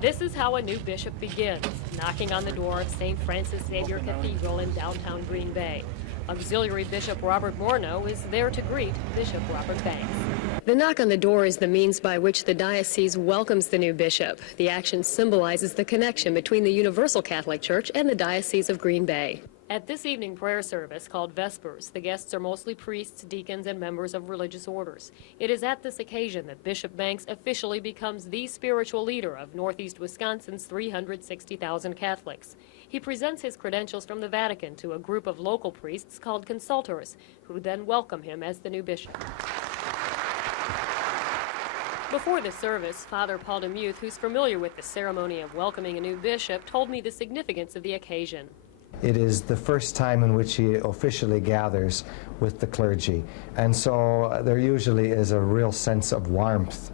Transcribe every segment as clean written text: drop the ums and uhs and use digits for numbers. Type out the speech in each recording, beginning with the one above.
This is how a new bishop begins, knocking on the door of St. Francis Xavier Cathedral in downtown Green Bay. Auxiliary Bishop Robert Morneau is there to greet Bishop Robert Banks. The knock on the door is the means by which the diocese welcomes the new bishop. The action symbolizes the connection between the Universal Catholic Church and the Diocese of Green Bay. At this evening prayer service called Vespers, the guests are mostly priests, deacons, and members of religious orders. It is at this occasion that Bishop Banks officially becomes the spiritual leader of Northeast Wisconsin's 360,000 Catholics. He presents his credentials from the Vatican to a group of local priests called consultors, who then welcome him as the new bishop. Before the service, Father Paul DeMuth, who's familiar with the ceremony of welcoming a new bishop, told me the significance of the occasion. It is the first time in which he officially gathers with the clergy, and so there usually is a real sense of warmth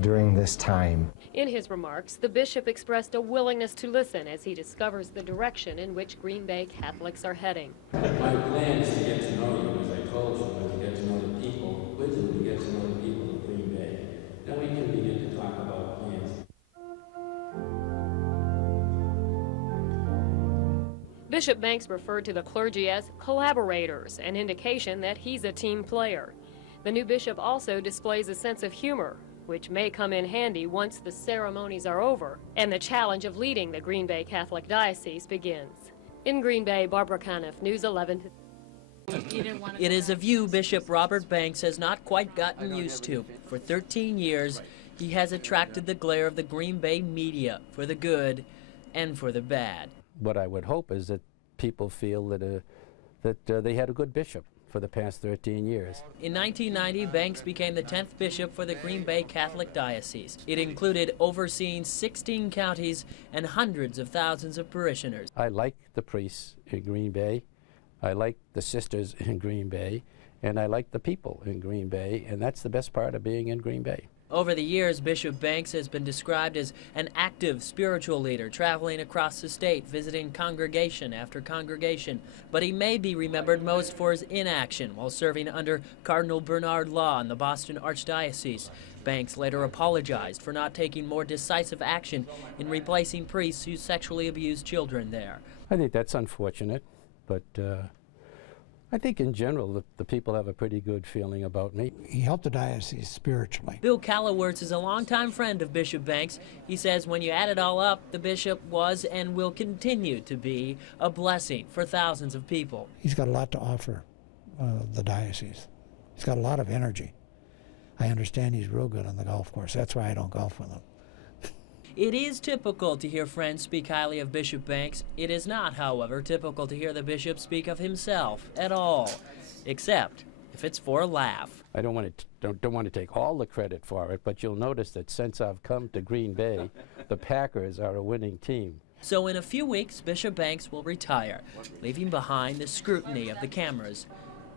during this time. In his remarks, the bishop expressed a willingness to listen as he discovers the direction in which Green Bay Catholics are heading. My plan is to get to know you, as I told you, but to get to know the people with you, to get to know the people of Green Bay. Then we can begin to talk about plans. Bishop Banks referred to the clergy as collaborators, an indication that he's a team player. The new bishop also displays a sense of humor, which may come in handy once the ceremonies are over and the challenge of leading the Green Bay Catholic Diocese begins. In Green Bay, Barbara Caniff, News 11. It is a view Bishop Robert Banks has not quite gotten used to. For 13 years, he has attracted the glare of the Green Bay media for the good and for the bad. What I would hope is that people feel that they had a good bishop for the past 13 years. In 1990, Banks became the 10th bishop for the Green Bay Catholic Diocese. It included overseeing 16 counties and hundreds of thousands of parishioners. I like the priests in Green Bay, I like the sisters in Green Bay, and I like the people in Green Bay, and that's the best part of being in Green Bay. Over the years, Bishop Banks has been described as an active spiritual leader, traveling across the state, visiting congregation after congregation. But he may be remembered most for his inaction while serving under Cardinal Bernard Law in the Boston Archdiocese. Banks later apologized for not taking more decisive action in replacing priests who sexually abused children there. I think that's unfortunate, but I think in general the people have a pretty good feeling about me. He helped the diocese spiritually. Bill Callowitz is a longtime friend of Bishop Banks. He says when you add it all up, the bishop was and will continue to be a blessing for thousands of people. He's got a lot to offer the diocese. He's got a lot of energy. I understand he's real good on the golf course. That's why I don't golf with him. It is typical to hear friends speak highly of Bishop Banks. It is not, however, typical to hear the bishop speak of himself at all, except if it's for a laugh. I don't want to take all the credit for it, but you'll notice that since I've come to Green Bay, the Packers are a winning team. So in a few weeks, Bishop Banks will retire, leaving behind the scrutiny of the cameras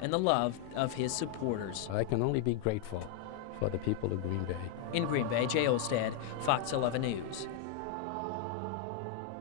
and the love of his supporters. I can only be grateful for the people of Green Bay. In Green Bay, Jay Olstad, Fox 11 News.